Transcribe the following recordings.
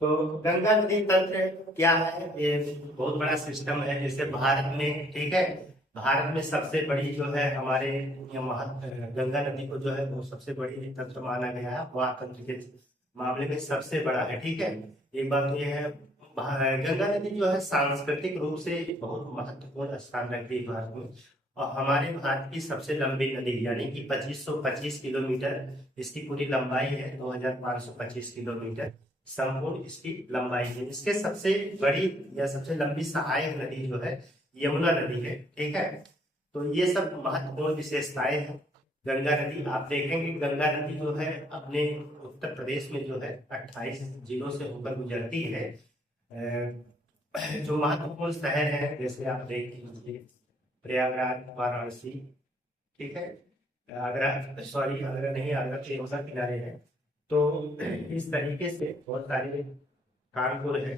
तो गंगा नदी तंत्र क्या है? ये बहुत बड़ा सिस्टम है। जैसे भारत में, ठीक है, भारत में सबसे बड़ी जो है हमारे गंगा नदी को जो है वो सबसे बड़ी तंत्र माना गया है। महातंत्र के मामले में सबसे बड़ा है, ठीक है। एक बात ये है, गंगा नदी जो है सांस्कृतिक रूप से बहुत महत्वपूर्ण स्थान रखती है भारत में। और हमारे भारत की सबसे लंबी नदी यानी कि 2525 किलोमीटर इसकी पूरी लंबाई है। 2525 किलोमीटर संपूर्ण इसकी लंबाई है। इसके सबसे बड़ी या सबसे लंबी सहायक नदी जो है यमुना नदी है, ठीक है। तो ये सब महत्वपूर्ण विशेषताएं हैं। गंगा नदी आप देखेंगे, गंगा नदी जो है अपने उत्तर प्रदेश में जो है 28 जिलों से होकर गुजरती है। जो महत्वपूर्ण शहर है जैसे आप देख लीजिए प्रयागराज, वाराणसी, ठीक है, आगरा, सॉरी आगरा नहीं, आगरा तो यमुना किनारे है। तो इस तरीके से बहुत सारे कानपुर है,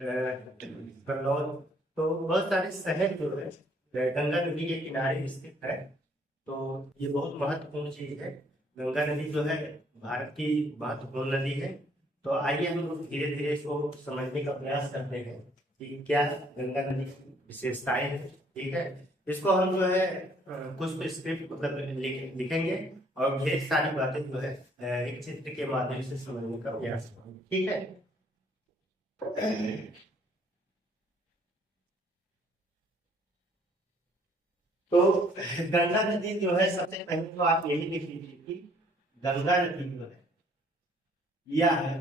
कन्नौज, तो बहुत सारे शहर जो है गंगा नदी के किनारे स्थित है। तो ये बहुत महत्वपूर्ण चीज है। गंगा नदी जो है भारत की महत्वपूर्ण नदी है। तो आइए हम लोग धीरे धीरे इसको समझने का प्रयास करते हैं कि क्या गंगा नदी की विशेषताएं हैं, ठीक है। इसको हम जो है कुछ स्क्रिप्ट मतलब लिखेंगे और ढेर सारी बातें जो है एक चित्र के माध्यम से समझने का प्रयास करेंगे, ठीक है। तो गंगा नदी जो है सबसे पहले तो आप यही लिख लीजिए कि गंगा नदी जो है यह है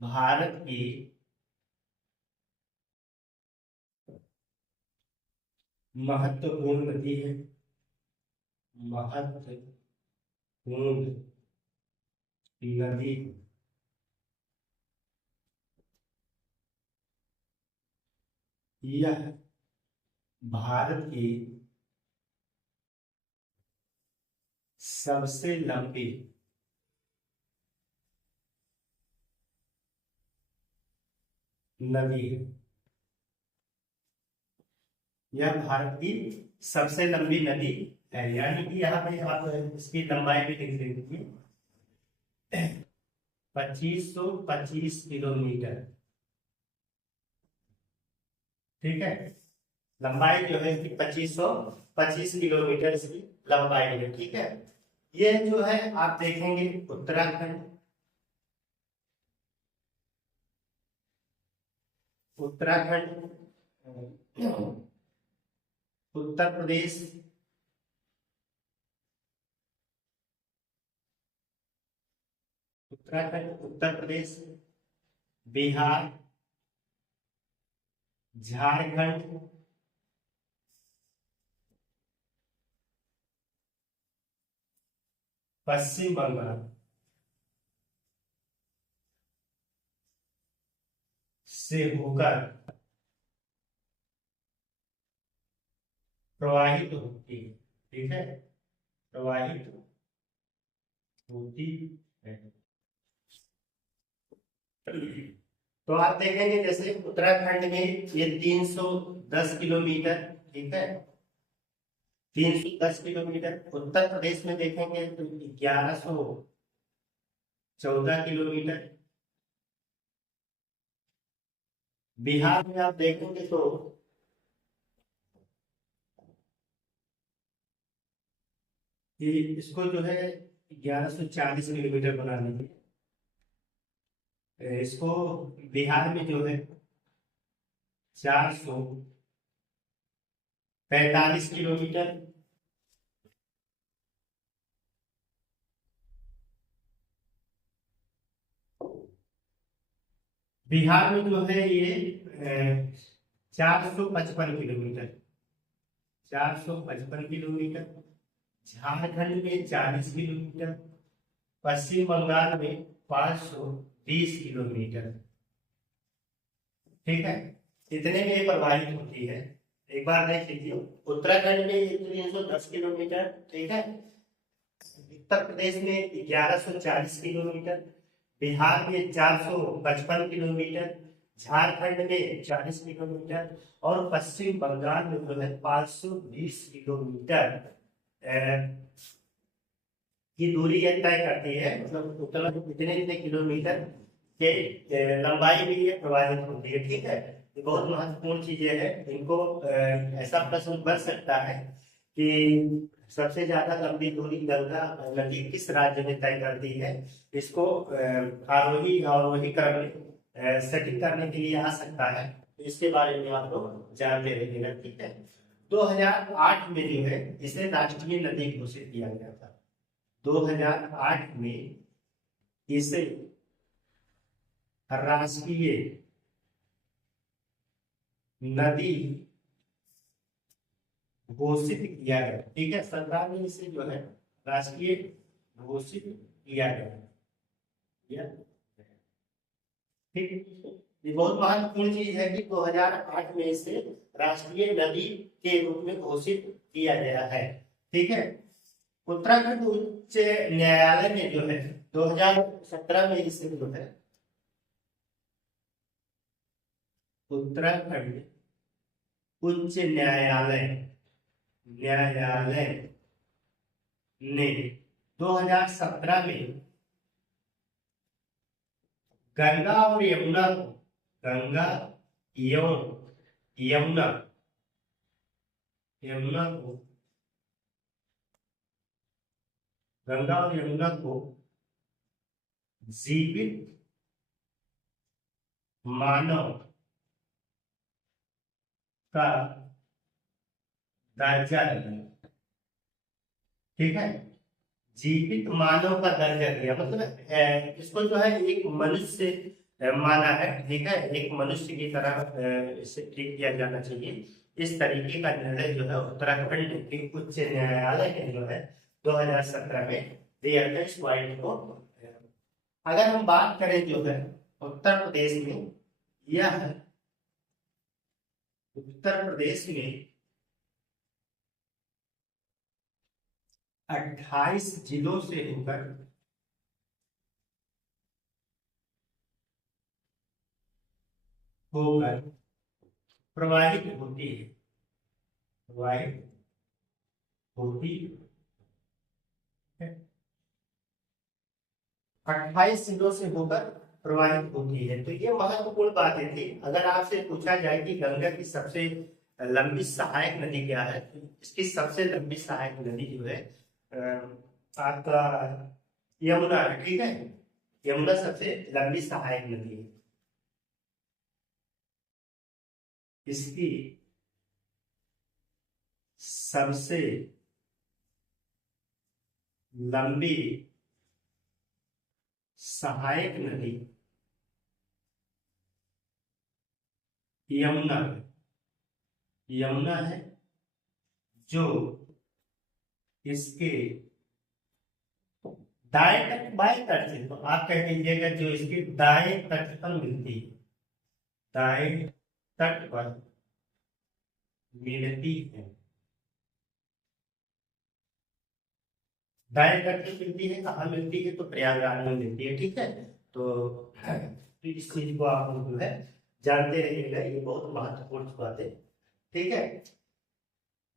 भारत की महत्वपूर्ण नदी है। महत्वपूर्ण नदी यह भारत की सबसे लंबी नदी है। यह भारत की सबसे लंबी नदी है, यानी कि यहाँ पे आप इसकी लंबाई भी लिख देंगे 2525 किलोमीटर, ठीक है। लंबाई जो है कि 2525 किलोमीटर इसकी लंबाई है, ठीक है। ये जो है आप देखेंगे उत्तराखंड, उत्तराखंड, उत्तर प्रदेश, उत्तराखंड, उत्तर प्रदेश, बिहार, झारखंड, पश्चिम बंगाल से होकर प्रवाहित होती है, ठीक है, प्रवाहित होती है। तो आप देखेंगे जैसे उत्तराखंड में ये 310 किलोमीटर, ठीक है, 310 किलोमीटर। उत्तर प्रदेश में देखेंगे तो 1114 किलोमीटर। बिहार में आप देखेंगे तो कि इसको जो है 1140 किलोमीटर बना देंगे। इसको बिहार में जो है 445 किलोमीटर। बिहार में जो है ये 455 किलोमीटर, 455 किलोमीटर। झारखंड में 40 किलोमीटर। पश्चिम बंगाल में 520 किलोमीटर, ठीक है। इतने में प्रभावित होती है। एक बार देख लीजिए, उत्तराखंड में 310 किलोमीटर, ठीक है। उत्तर प्रदेश में 1140 किलोमीटर, बिहार में 455 किलोमीटर, झारखंड में 40 किलोमीटर और पश्चिम बंगाल में जो है 520 किलोमीटर की दूरी यह तय करती है। मतलब टोटल इतने इतने किलोमीटर के लंबाई में ये प्रभावित होती है। ठीक है, ये बहुत महत्वपूर्ण चीजें हैं। इनको ऐसा प्रश्न बन सकता है कि सबसे ज्यादा लंबी दूरी गंगा नदी किस राज्य में तय करती है। इसको आरोही अवरोही क्रम में सेटिंग करने के लिए आ सकता है, तो इसके बारे में आप लोग जानते रहिएगा। ठीक है, 2008 में जो है इसे राष्ट्रीय नदी घोषित किया गया था। 2008 में इसे राष्ट्रीय नदी घोषित किया गया। ठीक है, सरकार ने इसे जो है राष्ट्रीय घोषित किया गया। ठीक है, ये बहुत महत्वपूर्ण चीज है कि 2008 में इसे राष्ट्रीय नदी के रूप में घोषित किया गया है। ठीक है, उत्तराखंड उच्च न्यायालय ने जो है 2017 में इसे जो है उत्तराखंड उच्च न्यायालय ने 2017 में गंगा और यमुना को गंगा यमुना यमुना को गंगा और यमुना को जीवित मानव का दर्जा दिया। ठीक है, जीवित मानव का दर्जा दिया, मतलब इसको जो है एक मनुष्य माना है। ठीक है, एक मनुष्य की तरह इसे ट्रीट किया जाना चाहिए। इस तरीके का निर्णय जो है उत्तराखंड के उच्च न्यायालय ने जो है 2017 में दिया था इस पॉइंट को। अगर हम बात करें जो है उत्तर प्रदेश में, यह उत्तर प्रदेश में 28 जिलों से होकर प्रवाहित होती है। प्रवाहित होती है 28 जिलों से होकर प्रवाहित होती है। तो ये महत्वपूर्ण बातें थी। अगर आपसे पूछा जाए कि गंगा की सबसे लंबी सहायक नदी क्या है, तो इसकी सबसे लंबी सहायक नदी जो है आपका यमुना है। ठीक है, यमुना सबसे लंबी सहायक नदी है। इसकी सबसे लंबी सहायक नदी यमुना है, जो इसके दाएं तट बाएं तट से, तो आप कह दीजिएगा जो इसके दाएं तट पर मिलती है, दाएं तट पर मिलती है, दाएं तट पर मिलती है। कहाँ मिलती है? तो प्रयागराज में मिलती है। ठीक है, तो इस चीज को आप जो है जानते रहिएगा, ये बहुत महत्वपूर्ण बात है। ठीक है,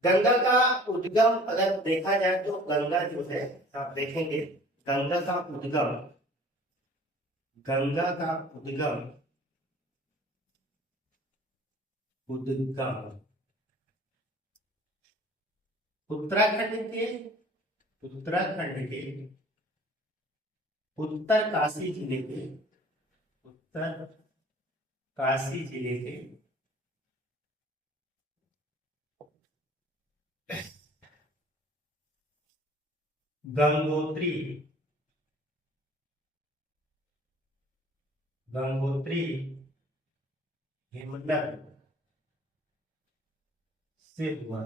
गंगा का उद्गम अगर देखा जाए तो गंगा जो है आप देखेंगे गंगा का उद्गम उत्तराखंड के उत्तर काशी जिले के गंगोत्री हिमनद से हुआ।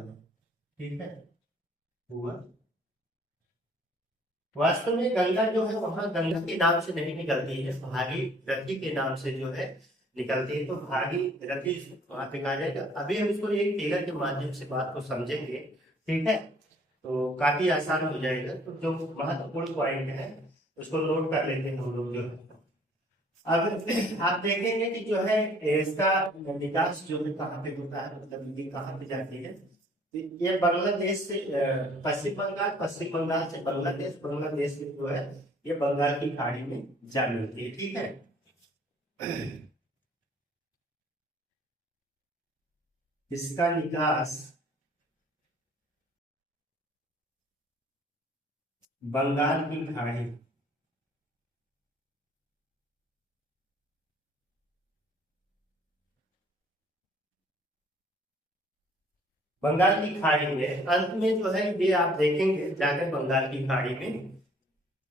ठीक है, हुआ। वास्तव में गंगा जो है वहां गंगा के नाम से नहीं निकलती है, भागीरथी के नाम से जो है निकलती है। तो भागीरथी वहां पे कहा जाएगा। अभी हम इसको एक फिगर के माध्यम से बात को समझेंगे। ठीक है, तो काफी आसान हो जाएगा। तो जो महत्वपूर्ण पॉइंट है उसको नोट कर लेते हैं हम लोग जो है। अब आप देखेंगे कि जो है इसका विकास जो है कहाँ पे होता है, मतलब ये कहाँ पे जाती है। ये बांग्लादेश से पश्चिम बंगाल से बांग्लादेश से जो है ये बंगाल की खाड़ी में जा मिलती है। ठीक है, इसका निकास बंगाल की खाड़ी। बंगाल की खाड़ी में अंत में जो है ये आप देखेंगे जाकर बंगाल की खाड़ी में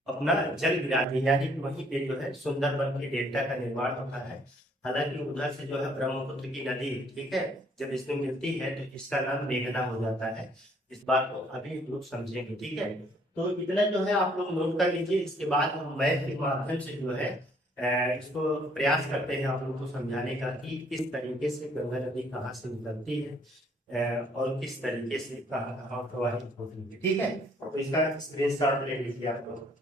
अपना जल गिराती है, यानी कि वहीं पे जो है सुंदरबन के डेल्टा का निर्माण होता है। हालांकि उधर से जो है ब्रह्मपुत्र की नदी, ठीक है, जब इसमें मिलती है तो इसका नाम मेघना हो जाता है। इस बात को अभी लोग समझेंगे, ठीक है। तो इतना जो है आप लोग नोट कर लीजिए। इसके बाद हम मैथ के माध्यम से जो है इसको प्रयास करते हैं आप लोग को समझाने का कि किस तरीके से गंगा नदी कहाँ से निकलती है और किस तरीके से कहाँ कहाँ प्रवाहित होती है, ठीक है। तो इसका स्क्रीनशॉट ले लीजिए आप लोग।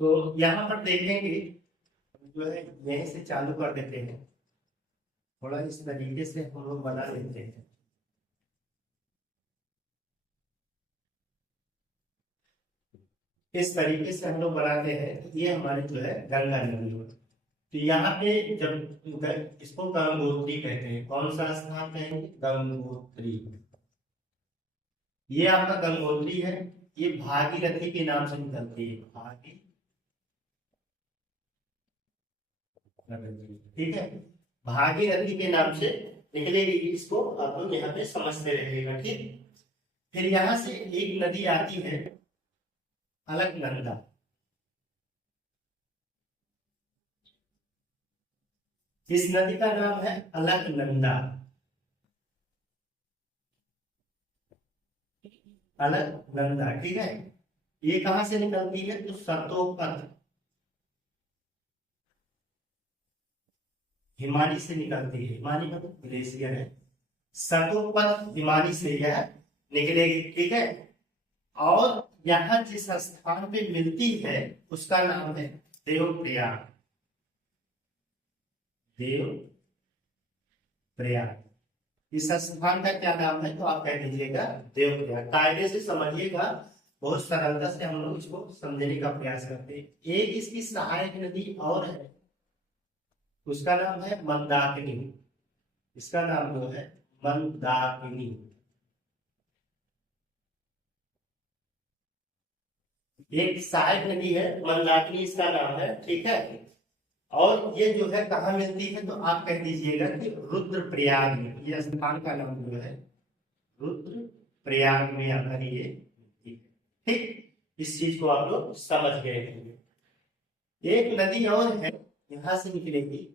तो यहाँ पर देखेंगे जो है यहीं से चालू कर देते हैं। थोड़ा इस तरीके से हम लोग बना लेते हैं। इस तरीके से हम लोग बनाते हैं। ये हमारे जो है गंगा नदी है। तो यहाँ पे जब इसको गंगोत्री कहते हैं, कौन सा स्थान कहेंगे? गंगोत्री। ये आपका गंगोत्री है। ये भागीरथी के नाम से निकलती है, भागीरथी, ठीक है। भागीरथी के नाम से निकलेगी। इसको आप लोग यहाँ पे समझते रहिएगा, ठीक। फिर यहाँ से एक नदी आती है अलकनंदा। इस नदी का नाम है अलकनंदा। अलकनंदा, ठीक है। ये कहां से निकलती है? तो सतोपथ, हिमानी से निकलती है। हिमानी मतलब ग्लेशियर है। सतोपथ हिमानी से यह निकलेगी, ठीक है। और यहाँ जिस स्थान पे मिलती है उसका नाम है देवप्रयाग। देवप्रयाग इस स्थान का क्या नाम है? तो आप कह दीजिएगा देवप्रयाग। कायदे से समझिएगा, बहुत सरलता से हम लोग इसको समझने का प्रयास करते हैं। एक इसकी सहायक नदी और है, उसका नाम है मंदाकिनी। इसका नाम जो है मंदाकिनी। एक सहायक नदी है मंदाकिनी, इसका नाम है, ठीक है। और ये जो है कहाँ मिलती है? तो आप कह दीजिएगा कि रुद्रप्रयाग में। ये स्थान का नाम जो है रुद्रप्रयाग में आकर ये मिलती है, ठीक। इस चीज को आप लोग समझ गए होंगे। एक नदी और है, यहाँ से निकलेगी।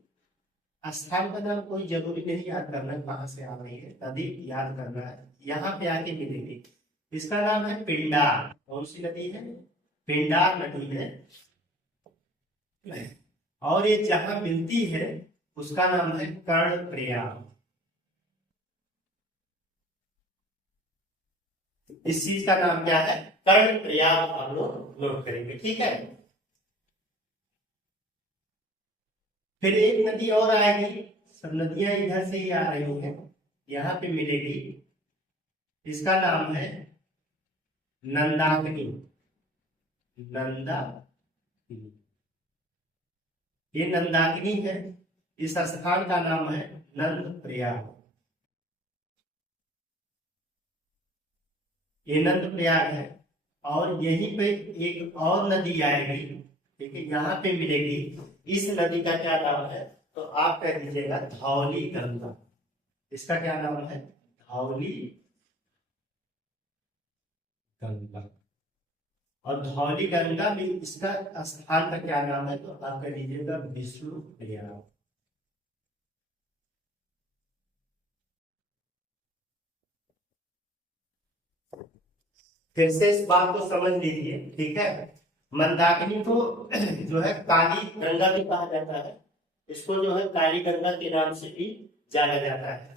स्थान का नाम कोई जरूरी नहीं याद करना है, कहाँ से आ रही है नदी याद करना है। यहाँ पे आके मिलेगी। इसका नाम है पिंडार। कौन सी नदी है? पिंडार नदी है। और ये जहां मिलती है उसका नाम है कर्णप्रयाग। इस चीज का नाम क्या है? कर्णप्रयाग। हम लोग नोट करेंगे, ठीक है। फिर एक नदी और आएगी। सब नदियां इधर से ही आ रही हैं, यहाँ पे मिलेगी। इसका नाम है नंदाकिनी। नंदाकिनी, ये नंदाकिनी है। इस स्थान का नाम है नंद प्रयाग। ये नंद प्रयाग है। और यहीं पे एक और नदी आएगी, ठीक है, यहाँ पे मिलेगी। इस नदी का क्या नाम है? तो आप कह दीजिएगा धौली गंगा। इसका क्या नाम है? धौली गंगा। और धौली गंगा में इसका स्थान का क्या नाम है? तो आप कह दीजिएगा विष्णु प्रयाग। फिर से इस बात को समझ लीजिए, ठीक है। मंदाकिनी को जो है काली गंगा भी कहा जाता है। इसको जो है काली गंगा के नाम से भी जाना जाता है।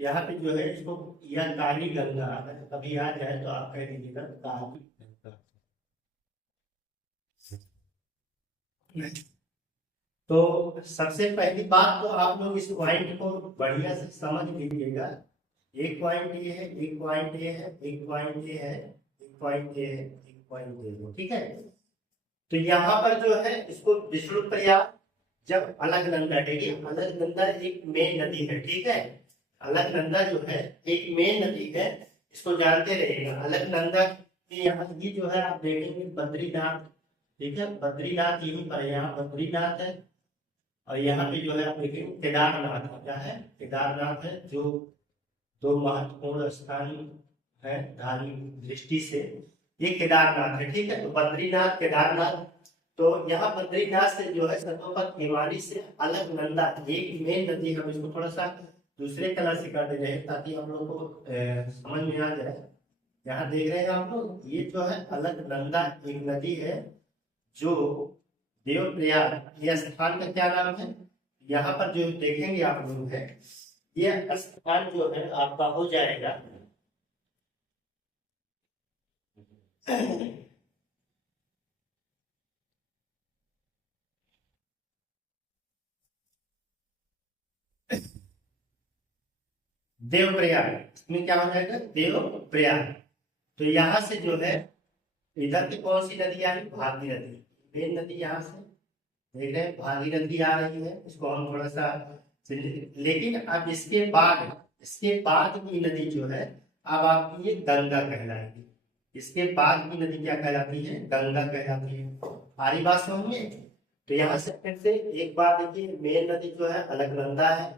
यहाँ पे जो है इसको, यह काली गंगा अगर कभी आ जाए तो आप कह दीजिएगा काली गंगा। तो सबसे पहली बात तो आप लोग इस पॉइंट को बढ़िया से समझ लीजिएगा। एक पॉइंट ये है, एक पॉइंट ये है, एक पॉइंट ये है, एक पॉइंट ये है, एक पॉइंट ये है, ठीक है। तो यहाँ पर जो है इसको विष्णुप्रयाग, जब अलकनंदा, देखिए अलकनंदा एक मेन नदी है, ठीक है। अलकनंदा जो है एक मेन नदी है, इसको जानते रहिएगा। अलकनंदा के यहाँ ये जो है आप देखेंगे बद्रीनाथ, ठीक है, बद्रीनाथ यहीं पर है, यहाँ बद्रीनाथ है। और यहाँ पे जो है आप देखेंगे केदारनाथ, क्या है, केदारनाथ है, जो दो महत्वपूर्ण स्थान है धार्मिक दृष्टि से, ये केदारनाथ है, ठीक है। तो बद्रीनाथ, केदारनाथ, तो यहाँ बद्रीनाथ से जो है सर्वप्रथम हिमालय से अलकनंदा एक मेन नदी है। हम इसको थोड़ा सा दूसरे कलर से कर दे रहे हैं ताकि हम लोग को समझ में आ जाए। यहाँ देख रहे हैं आप लोग, ये जो है अलकनंदा एक नदी है जो देवप्रयाग, यह स्थान का क्या नाम है, यहाँ पर जो देखेंगे आप लोग है, यह स्थान जो है आपका हो जाएगा देवप्रयाग। इसमें क्या हो जाएगा, देवप्रयाग। तो यहाँ से जो है इधर की कौन सी नदी आ रही, भागीरथी, मेन नदी यहाँ से देख रहे हैं, भागीरथी आ रही है। इसको हम थोड़ा सा, लेकिन अब इसके बाद की नदी जो है अब आपकी ये गंगा कहलाएगी। इसके बाद की नदी क्या कहलाती है, गंगा कहलाती है। सारी बात समझिए। तो यहाँ से फिर से एक बार देखिए, मेन नदी जो है अलकनंदा है,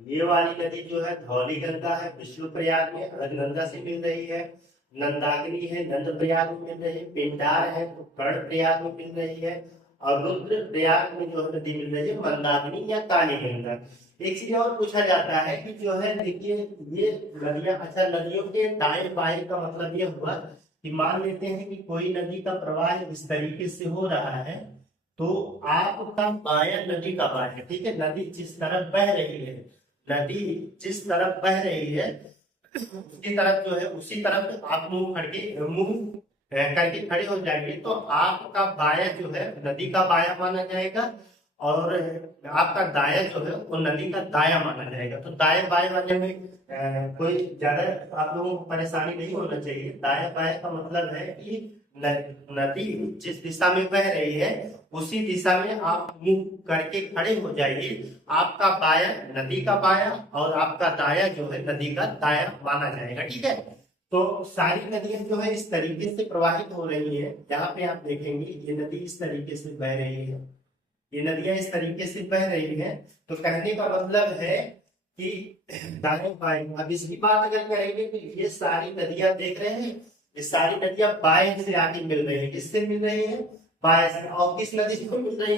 ये वाली नदी जो है धौली गंगा है, विष्णुप्रयाग में अलकनंदा से मिल रही है। नंदाग्नि है, नंद प्रयाग में मिल रही है। पिंडार है तो कर्ण प्रयाग में मिल रही है। और रुद्र प्रयाग में जो है नदी मिल रही है मंदाकिनी या काली गंगा। एक चीज और पूछा जाता है कि जो है देखिए ये नदियां, अच्छा नदियों के दाएं बाएं का मतलब ये हुआ कि मान लेते हैं कि कोई नदी का प्रवाह इस तरीके से हो रहा है, तो आपका बायां नदी का बायां, ठीक है, नदी जिस तरफ बह रही है, नदी जिस तरफ बह रही है उसकी तरफ जो है उसी तरफ आप मुंह करके खड़े हो जाएंगे, तो आपका बायां जो है नदी का बायां माना जाएगा और आपका दायां जो है वो नदी का दायां माना जाएगा। तो दाएं बाएं वाले में कोई ज्यादा आप लोगों को परेशानी नहीं होना चाहिए। दाएं बाएं का मतलब है कि नदी जिस दिशा में बह रही है उसी दिशा में आप मुंह करके खड़े हो जाइए। आपका बायां नदी का बायां और आपका दायां जो है नदी का दायां माना जाएगा, ठीक है। तो सारी नदियां जो है इस तरीके से प्रवाहित हो रही है। यहाँ पे आप देखेंगे ये नदी इस तरीके से बह रही है, ये नदियां इस तरीके से बह रही हैं। तो कहने का मतलब है कि दाएं बाएं, अब इसकी बात अगर करेंगे तो ये सारी नदियां देख रहे हैं, ये सारी नदियां बाएं से आके मिल रही है। किससे मिल रही है, बाएं से। और किस नदी से मिल रही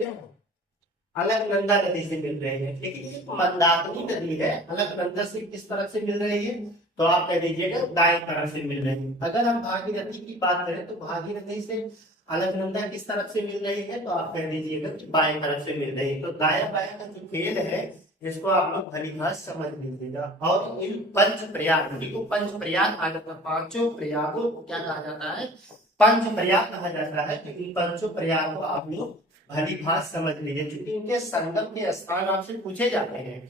है, अलकनंदा नदी से मिल रही है। लेकिन ये मंदाकिनी नदी है, अलकनंदा से किस तरफ से मिल रही है, तो आप कह दीजिएगा दाएं तरफ से मिल रही है। अगर हम भागीरथी की बात करें तो भागीरथी से अलकनंदा किस तरफ से मिल रही है, तो आप कह दीजिएगा कि बाएं तरफ से मिल रही है। तो दाया बाया का जो खेल है इसको आप लोग भलीभांति समझ लीजिएगा। और इन पंच प्रयाग नदी को पंच प्रयाग कहा जाता है, पांचों प्रयागों को क्या कहा जाता है, पंच प्रयाग कहा जाता है। तो इन पंचों प्रयाग को आप लोग भलीभांति समझ लीजिए, क्योंकि इनके संगम के स्थान आपसे पूछे जाते हैं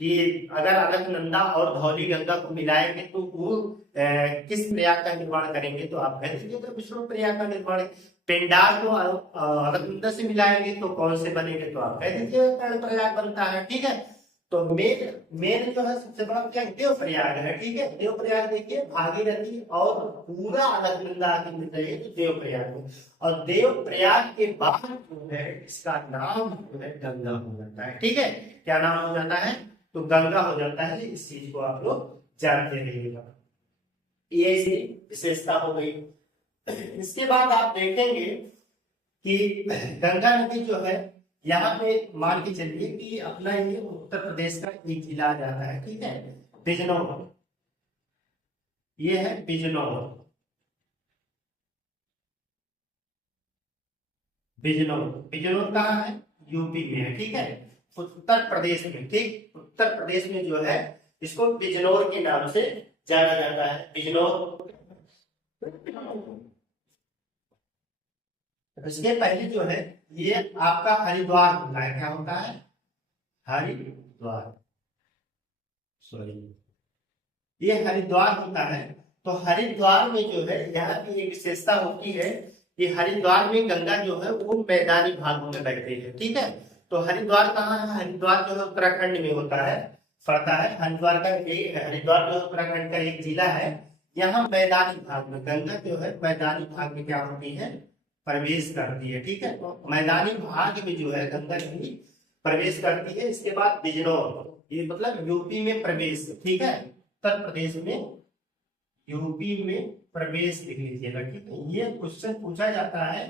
कि अगर अलकनंदा और धौली गंगा को मिलाएंगे तो वो किस प्रयाग का निर्माण करेंगे, तो आप कह दीजिएगा विष्णु प्रयाग का निर्माण। पिंडार को अलकनंदा से मिलाएंगे तो कौन से बनेंगे, तो आप कह दीजिएगा कर्ण प्रयाग बनता है, ठीक है। तो मेन मेन जो है सबसे बड़ा क्या देव प्रयाग है, ठीक है। देव प्रयाग देखिए भागीरथी और पूरा अलकनंदा आके मिल रही है तो देव प्रयाग में। और देव प्रयाग के बाद जो है इसका नाम जो है गंगा हो जाता है, ठीक है। क्या नाम हो जाता है, तो गंगा हो जाता है। इस चीज को आप लोग जानते रहिएगा, ये इसकी विशेषता हो गई। इसके बाद आप देखेंगे कि गंगा नदी जो है यहाँ पे मान के चलिए कि अपना ये उत्तर प्रदेश का एक जिला आ जाता है, ठीक है, बिजनौर। ये है बिजनौर, बिजनौर, बिजनौर कहाँ है, यूपी में है, ठीक है। उत्तर प्रदेश में, ठीक, उत्तर प्रदेश में जो है इसको बिजनौर के नाम से जाना जाता है, बिजनौर। इसके पहले जो है ये आपका हरिद्वार होता है, क्या होता है, हरिद्वार, सॉरी, ये हरिद्वार होता है। तो हरिद्वार में जो है यहाँ की एक विशेषता होती है कि हरिद्वार में गंगा जो है वो मैदानी भागों में बहती है, ठीक है। तो हरिद्वार कहाँ है, हरिद्वार जो है उत्तराखंड में होता है, पड़ता है। हरिद्वार जो है उत्तराखंड का एक जिला है। यहाँ मैदानी भाग में गंगा जो है मैदानी भाग में क्या होती है, प्रवेश करती है, ठीक है। तो मैदानी भाग में जो है गंगा नदी प्रवेश करती है। इसके बाद बिजनौर, ये मतलब यूपी में प्रवेश, ठीक है, उत्तर प्रदेश में यूपी में प्रवेश लिख लीजिएगा, ठीक है। ये क्वेश्चन पूछा जाता है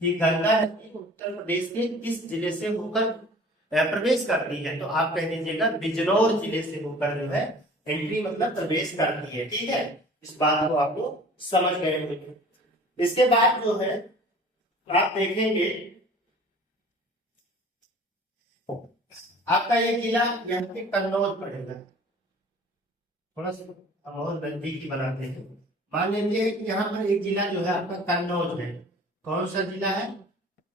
कि गंगा नदी उत्तर प्रदेश के किस जिले से होकर प्रवेश करती है, तो आप कह दीजिएगा बिजनौर जिले से होकर जो है एंट्री मतलब प्रवेश करती है, ठीक है। इस बात को आपको समझ गए होंगे। इसके बाद जो है आप देखेंगे आपका ये जिला यहाँ पे कन्नौज पड़ेगा, थोड़ा सा और नजदीकी बनाते हैं। मान लीजिए कि यहाँ पर एक जिला जो है आपका कन्नौज है। कौन सा जिला है,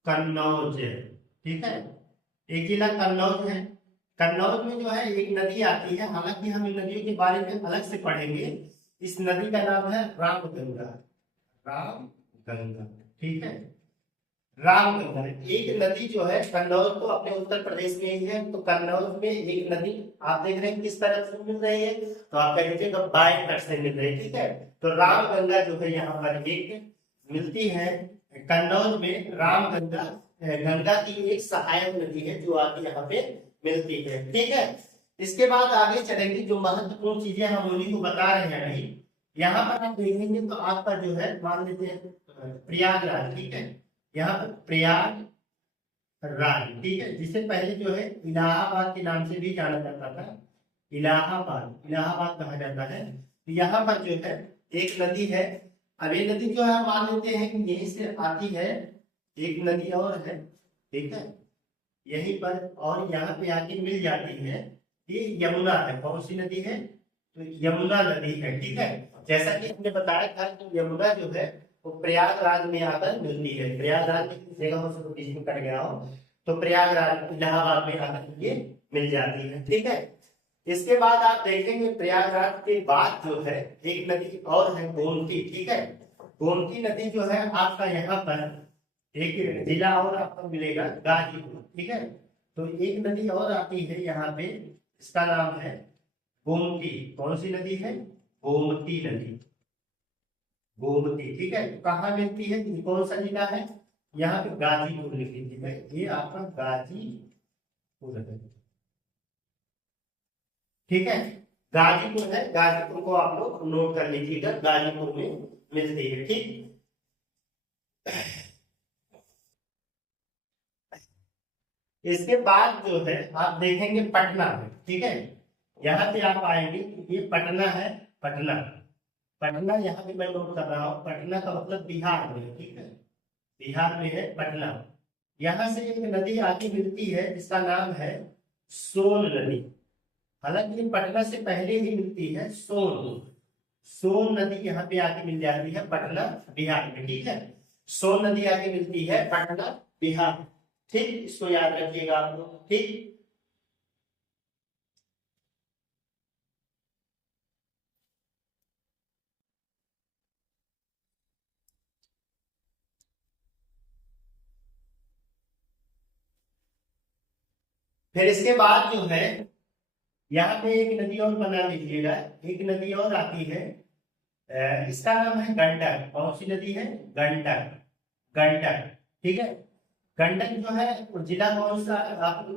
कन्नौज है, ठीक है। एक जिला कन्नौज है। कन्नौज में जो है एक नदी आती है, हालांकि हम इन नदियों के बारे में अलग से पढ़ेंगे। इस नदी का नाम है रामगंगा, रामगंगा, ठीक है, रामगंगा। एक नदी जो है कन्नौज तो अपने उत्तर प्रदेश में ही है, तो कन्नौज में एक नदी आप देख रहे हैं किस तरफ से मिल रही है, तो आप कह लीजिएगा बाएं तट से मिल रही है, ठीक है। तो रामगंगा जो है यहाँ पर एक मिलती है कन्नौज में। रामगंगा गंगा की एक सहायक नदी है जो आगे यहाँ पे मिलती है, ठीक है। इसके बाद आगे चलेंगे, जो महत्वपूर्ण चीजें हम उन्हीं को बता रहे हैं अभी। यहाँ पर आप देखेंगे तो आपका जो है मान लीजिए प्रयागराज, ठीक है, यहाँ पर प्रयागराज, ठीक है, जिसे पहले जो है इलाहाबाद के नाम से भी जाना जाता था। इलाहाबाद, इलाहाबाद कहा जाता है। तो यहाँ पर जो है एक नदी है। अब ये नदी जो है मान लेते हैं कि यहीं से आती है, एक नदी और है, ठीक है, यहीं पर, और यहाँ पे आके मिल जाती है। ये यमुना है। कौन सी नदी है, तो यमुना नदी है, ठीक है। जैसा कि हमने बताया था कि यमुना जो है वो प्रयागराज में आकर मिलती है। प्रयागराज में किस जगह से बीच में कर गया हो, तो प्रयागराज इलाहाबाद में आकर ये मिल जाती है, ठीक है। इसके बाद आप देखेंगे प्रयागराज के बाद जो है एक नदी और है, गोमती, ठीक है। गोमती नदी जो है आपका यहाँ पर एक जिला और आपको मिलेगा, गाजीपुर, ठीक है। तो एक नदी और आती है यहाँ पे, इसका नाम है गोमती। कौन सी नदी है, गोमती नदी, गोमती, ठीक है। तो कहाँ मिलती है, कौन सा जिला है, यहाँ पे गाजीपुर लिख लीजिएगा, ये आपका गाजीपुर है, ठीक है, गाजीपुर है। गाजीपुर को आप लोग नोट कर लीजिएगा, गाजीपुर में मिलती है, ठीक। इसके बाद जो है आप देखेंगे पटना है, ठीक है। यहाँ पे आप आएंगे, ये पटना है, पटना, पटना यहाँ पे मैं नोट कर रहा हूँ। पटना का मतलब बिहार में, ठीक है, बिहार में है पटना। यहाँ से एक नदी आके मिलती है जिसका नाम है सोन नदी। हालांकि पटना से पहले ही मिलती है सोन, सोन नदी यहाँ पे आके मिल जाती है पटना बिहार में, ठीक है। सोन नदी आके मिलती है पटना बिहार, ठीक, इसको याद रखिएगा आप लोग, ठीक। फिर इसके बाद जो है यहाँ पे एक नदी और बना लीजिएगा, एक नदी और आती है, इसका नाम है गंडक। कौन सी नदी है, गंडक, गंडक, ठीक है। गंडक जो है जिला कौन सा आप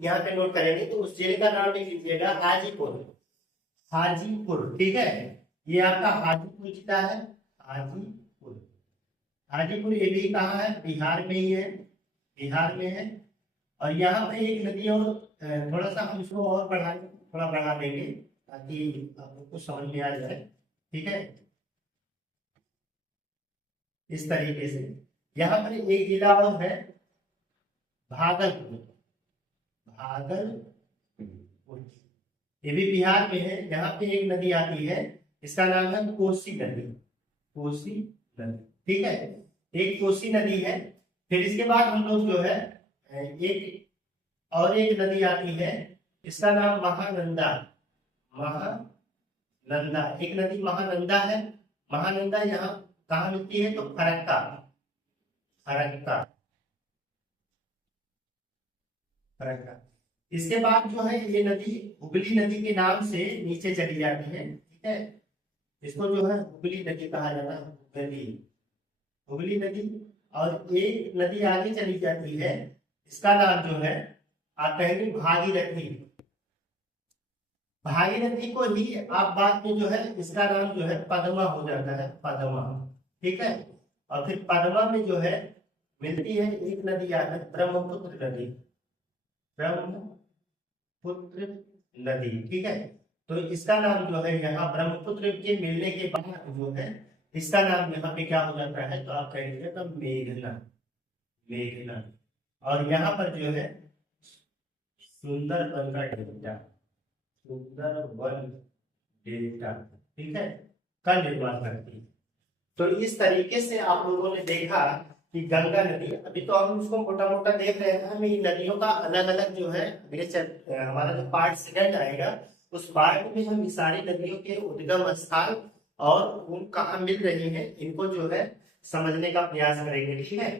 यहाँ पे नोट करेंगे, तो उस जिले का नाम लिख लीजिएगा हाजीपुर, हाजीपुर, ठीक है। ये आपका हाजीपुर जिला है, हाजीपुर, हाजीपुर ये भी कहाँ है, बिहार में ही है, बिहार में है। और यहाँ पे एक नदी और थोड़ा सा हम इसको और थोड़ा बढ़ा देंगे ताकि आप लोग को समझ में आ जाए, ठीक है। इस तरीके से यहाँ पर एक जिला और है भागलपुर, भागलपुर, ये भी बिहार में है। यहाँ पे एक नदी आती है, इसका नाम है कोसी नदी, कोसी नदी, ठीक है, एक कोसी नदी है। फिर इसके बाद हम लोग जो है एक और एक नदी आती है, इसका नाम महानंदा, महानंदा, एक नदी महानंदा है। महानंदा यहाँ कहाँ मिलती है? तो फरक्का, फरक्का, फरक्का। इसके बाद जो है ये नदी हुगली नदी के नाम से नीचे चली जाती है, ठीक है, इसको जो है हुगली नदी कहा जाता है, हुगली, हुगली नदी। और एक नदी आगे चली जाती है, इसका नाम जो है आप कहेंगे भागीरथी, भागीरथी को ही आप बाद में जो है इसका नाम जो है पद्मा हो जाता है, पद्मा, ठीक है। और फिर पद्मा में जो है मिलती है एक नदी आता है ब्रह्मपुत्र नदी, ब्रह्मपुत्र नदी, ठीक है। तो इसका नाम जो है यहाँ ब्रह्मपुत्र के मिलने के बाद जो है इसका नाम यहाँ पे क्या हो जाता है? तो आप कहेंगे तो मेघना, मेघना। और यहाँ पर जो है सुंदरबन का डेल्टा, सुंदरबन डेल्टा, ठीक है, का निर्माण करती है। तो इस तरीके से आप लोगों ने देखा कि गंगा नदी, अभी तो हम उसको मोटा मोटा देख रहे हैं, हम इन नदियों का अलग अलग जो है हमारा जो पार्ट सेकंड आएगा उस पार्ट में हम सारी नदियों के उद्गम स्थान और उन कहाँ मिल रही हैं इनको जो है समझने का प्रयास करेंगे, ठीक है।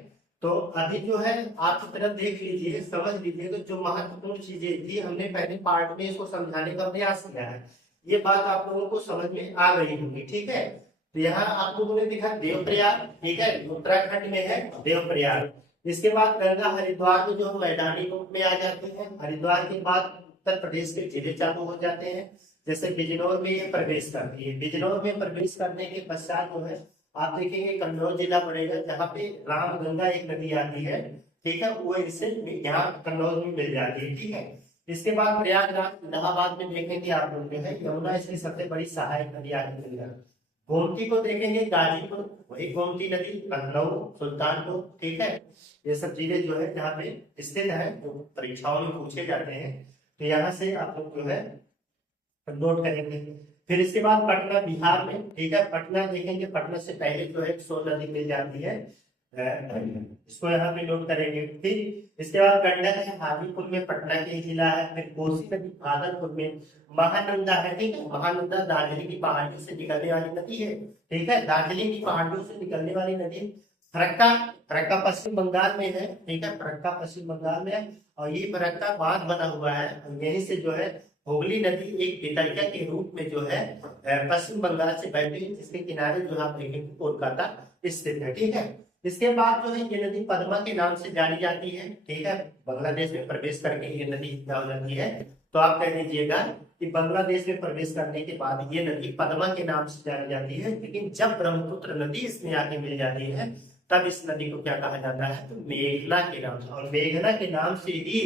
तो अभी जो है आप तरफ देख लीजिए, समझ लीजिए कि जो महत्वपूर्ण चीजें थी हमने पहले पार्ट में इसको समझाने का प्रयास किया है, ये बात आप लोगों को समझ में आ गई होगी, ठीक है। तो यहाँ आप लोगों ने देखा देवप्रयाग, ठीक है, उत्तराखंड में है देवप्रयाग। इसके बाद गंगा हरिद्वार में जो मैदानी रूप में आ जाते हैं। हरिद्वार के बाद उत्तर प्रदेश के जिले चालू हो जाते हैं, जैसे बिजनौर में ये प्रवेश करती है। बिजनौर में प्रवेश करने के पश्चात जो है आप देखेंगे कन्नौज जिला पड़ेगा, जहाँ पे रामगंगा एक नदी आती है, ठीक है, वो इससे यहाँ कन्नौज में मिल जाती है, ठीक है। इसके बाद प्रयागराज इलाहाबाद में देखेंगे आप लोग जो है यमुना इसकी सबसे बड़ी सहायक नदी आगे मिल जाती है। गोमती को देखेंगे गाजीपुर, वही गोमती नदी, लखनऊ, सुल्तानपुर, ठीक है, ये सब चीजें जो है यहाँ पे स्थित है, जो परीक्षाओं में पूछे जाते हैं। तो यहाँ से आप लोग जो है नोट करेंगे। फिर इसके बाद पटना बिहार में, ठीक है, पटना देखेंगे, पटना से पहले जो है सोन नदी मिल जाती है, इसको यहाँ पे नोट करेंगे। फिर इसके बाद गंडक है हाजीपुर में, पटना के जिला है। फिर कोसी नदी भागलपुर में, महानंदा है, ठीक है, महानंदा दार्जिलिंग की पहाड़ियों से निकलने वाली नदी है, ठीक है, दार्जिलिंग की पहाड़ियों से निकलने वाली नदी। फरक्का, फरक्का पश्चिम बंगाल में है, ठीक है, फरक्का पश्चिम बंगाल में है। और ये फरक्का बांध बना हुआ है, यहीं से जो है हुगली नदी एक बेतरिया के रूप में जो है पश्चिम बंगाल से बहती है, जिसके किनारे जो आप देखेंगे कोलकाता स्थित है, ठीक है। इसके बाद जो है ये नदी पद्मा के नाम से जानी जाती है, ठीक है, बांग्लादेश में प्रवेश करके ये नदी क्या हो जाती है? तो आप कह दीजिएगा कि बांग्लादेश में प्रवेश करने के बाद ये नदी पद्मा के नाम से जानी जाती है। लेकिन जब ब्रह्मपुत्र नदी इसमें आके मिल जाती है तब इस नदी को क्या कहा जाता है? तो मेघना के नाम से। और मेघना के नाम से ही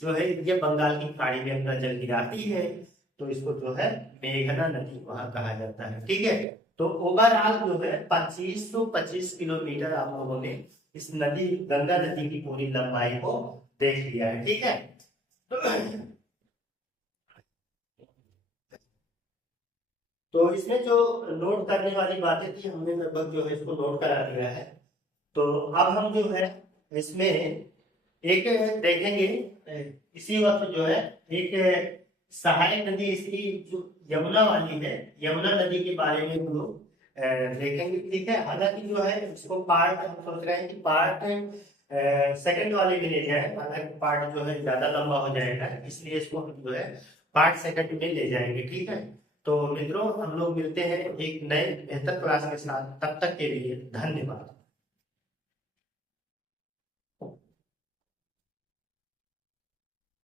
जो है ये बंगाल की खाड़ी में अपना जल गिराती है, तो इसको जो है मेघना नदी वहां कहा जाता है, ठीक है। तो ओवरऑल जो है 2525 किलोमीटर आप लोगों ने इस नदी गंगा नदी की पूरी लंबाई को देख लिया है, ठीक है। तो इसमें जो नोट करने वाली बातें थी हमने लगभग जो है इसको नोट करा दिया है। तो अब हम जो है इसमें एक देखेंगे, इसी वक्त जो है एक सहायक नदी इसकी जो यमुना वाली है, यमुना नदी के बारे में हम लोग देखेंगे, ठीक है। हालांकि जो है इसको पार्ट हम सोच रहे हैं कि पार्ट सेकंड वाले में ले जाए, हालांकि पार्ट जो है ज्यादा लंबा हो जाएगा, इसलिए इसको हम जो है पार्ट सेकंड में ले जाएंगे, ठीक है। तो मित्रों हम लोग मिलते हैं एक नए बेहतर क्लास के साथ, तब तक के लिए धन्यवाद।